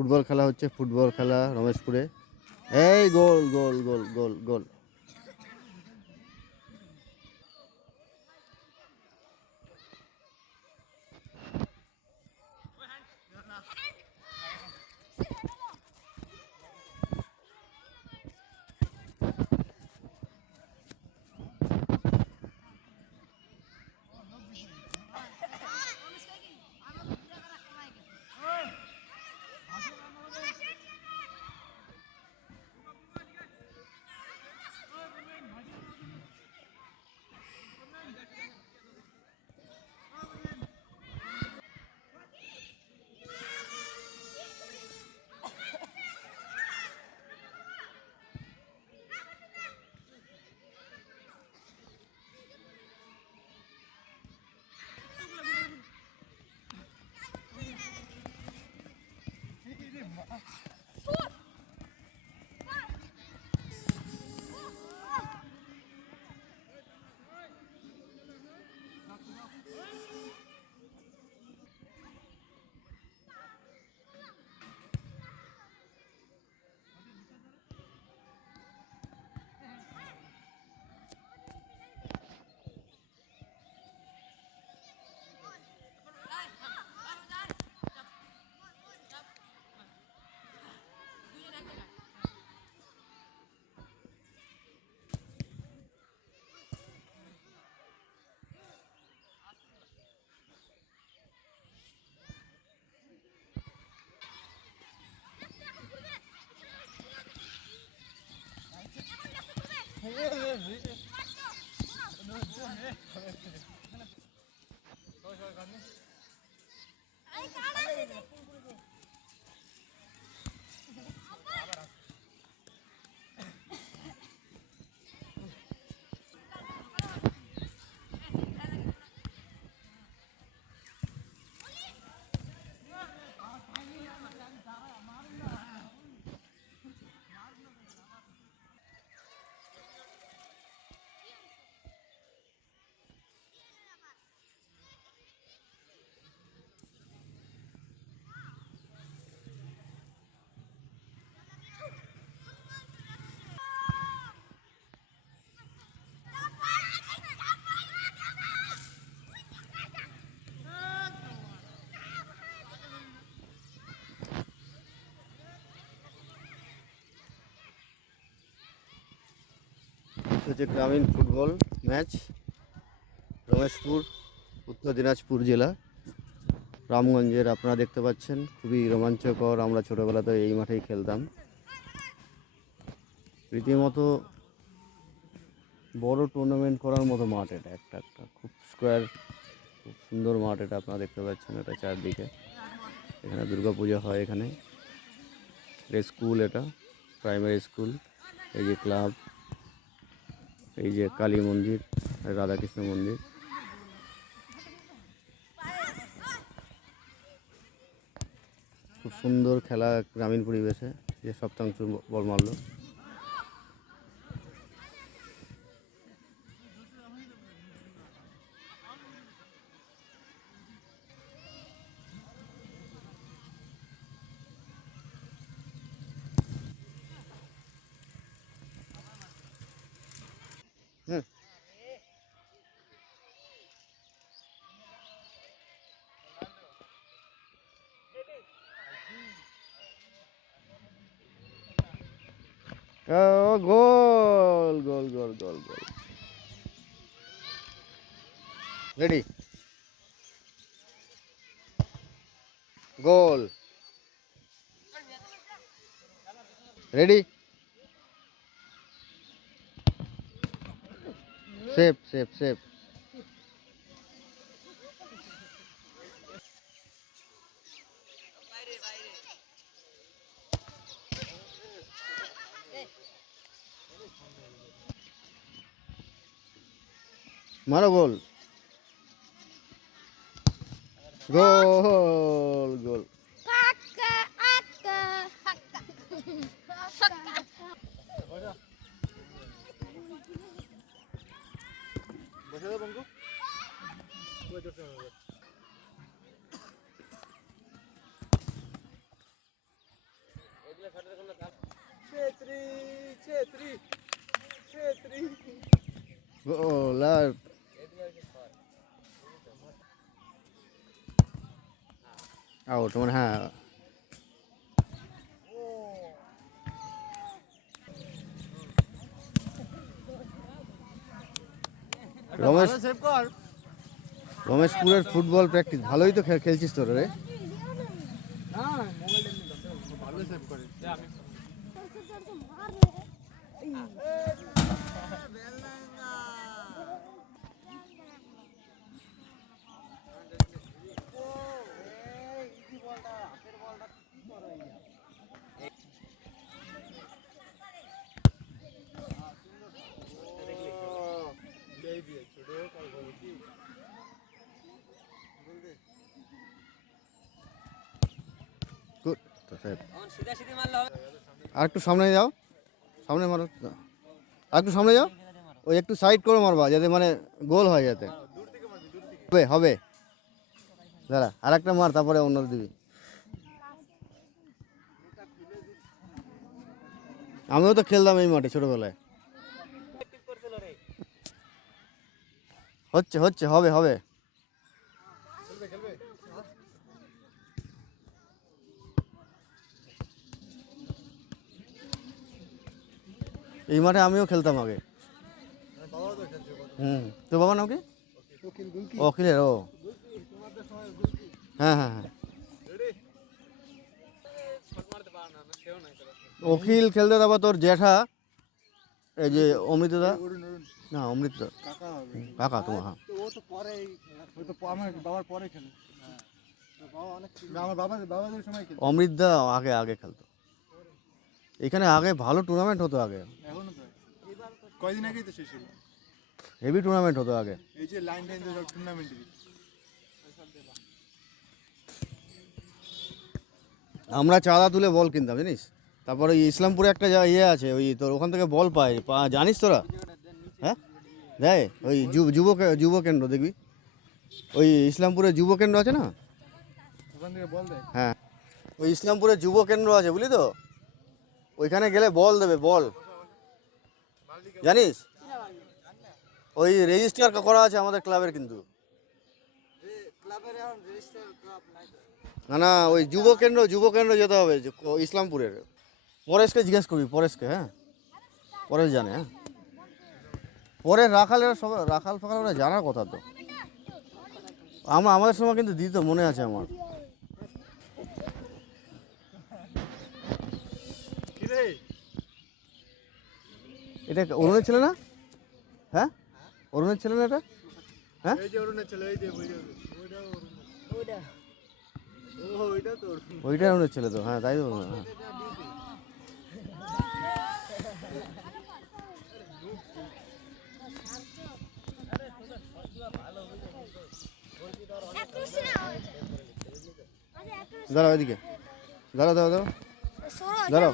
Football খেলা হচ্ছে, football খেলা রমেশপুরে। এই গোল গোল গোল গোল গোল। হচ্ছে গ্রামীণ ফুটবল ম্যাচ, রমেশপুর, উত্তর দিনাজপুর জেলা, রামগঞ্জের। আপনারা দেখতে পাচ্ছেন খুবই রোমাঞ্চকর। আমরা ছোটোবেলাতে এই মাঠেই খেলতাম। রীতিমতো বড় টুর্নামেন্ট করার মতো মাঠ এটা, একটা একটা খুব স্কোয়ার, খুব সুন্দর মাঠ এটা। আপনারা দেখতে পাচ্ছেন এটা চারদিকে। এখানে দুর্গাপূজা হয়। এখানে স্কুল, এটা প্রাইমারি স্কুল। এই যে ক্লাব, এই যে কালী মন্দির, রাধাকৃষ্ণ মন্দির। খুব সুন্দর খেলা গ্রামীণ পরিবেশে। যে সপ্তাংশ বল মারল। হুম, গোল গোল গোল গোল গোল। রেডি, গোল, রেডি, সেভ সেভ সেভ। মারো গোল, গোল গোল। গোল আর আউট মানে হ্যাঁ রমেশ রমেশপুরের ফুটবল প্র্যাকটিস ভালোই তো খেলছিস তোরা রে। গুড আর একটু সামনে যাও, সামনে মারো, আর একটু সামনে যাও, ওই একটু সাইড করে মারবা যাতে মানে গোল হয় যাতে। হবে হবে দাঁড়া আর একটা মার তারপরে অন্য দিবি। আমিও তো খেলতাম এই মাঠে ছোটবেলায়। হচ্ছে হচ্ছে হবে হবে। এই মাঠে আমিও খেলতাম আগে। তোর বাবার নাম কি? অখিলের ও হ্যাঁ হ্যাঁ হ্যাঁ অখিল খেলতে, তারপর তোর জ্যাঠা এই যে অমৃতদা, না অমৃত কাকা তোমার, হ্যাঁ অমৃতদা আগে আগে খেলতো এখানে, আগে ভালো টুর্নামেন্ট হতো আগে, কয়দিন আগেই তো শেষ হলো, হেভি টুর্নামেন্ট হতো আগে। এই যে লাইন লাইন টুর্নামেন্ট। আমরা চাঁদা তুলে বল কিনতাম জানিস, তারপরে ওই ইসলামপুরে একটা যা ইয়ে আছে ওই তোর ওখান থেকে বল পায় জানিস তোরা? হ্যাঁ দেয় ওই যুব কেন্দ্র দেখবি, ওই ইসলামপুরে যুব কেন্দ্র আছে না, ওখান থেকে বল দেয়। হ্যাঁ ওই ইসলামপুরে যুব কেন্দ্র আছে বুঝলি তো, ওইখানে গেলে বল দেবে, বল জানিস, ওই রেজিস্টার করা আছে আমাদের ক্লাবের কিন্তু। না না ওই যুব কেন্দ্র যেতে হবে ইসলামপুরের, পরেশকে জিজ্ঞেস করবি, পরেশকে, হ্যাঁ পরেশ জানে, হ্যাঁ পরে রাখালের সব রাখাল ফাখাল ওরা জানার কথা তো, আমাদের সময় কিন্তু দিত মনে আছে আমার। এটা অরুণের ছেলে না? হ্যাঁ অরুণের ছেলে না এটা? হ্যাঁ ওইটা অরুণের ছেলে তো, হ্যাঁ তাই তো, হ্যাঁ দাঁড়াও এদিকে, দাঁড়াও দাঁড়াও দাঁড়াও দাঁড়াও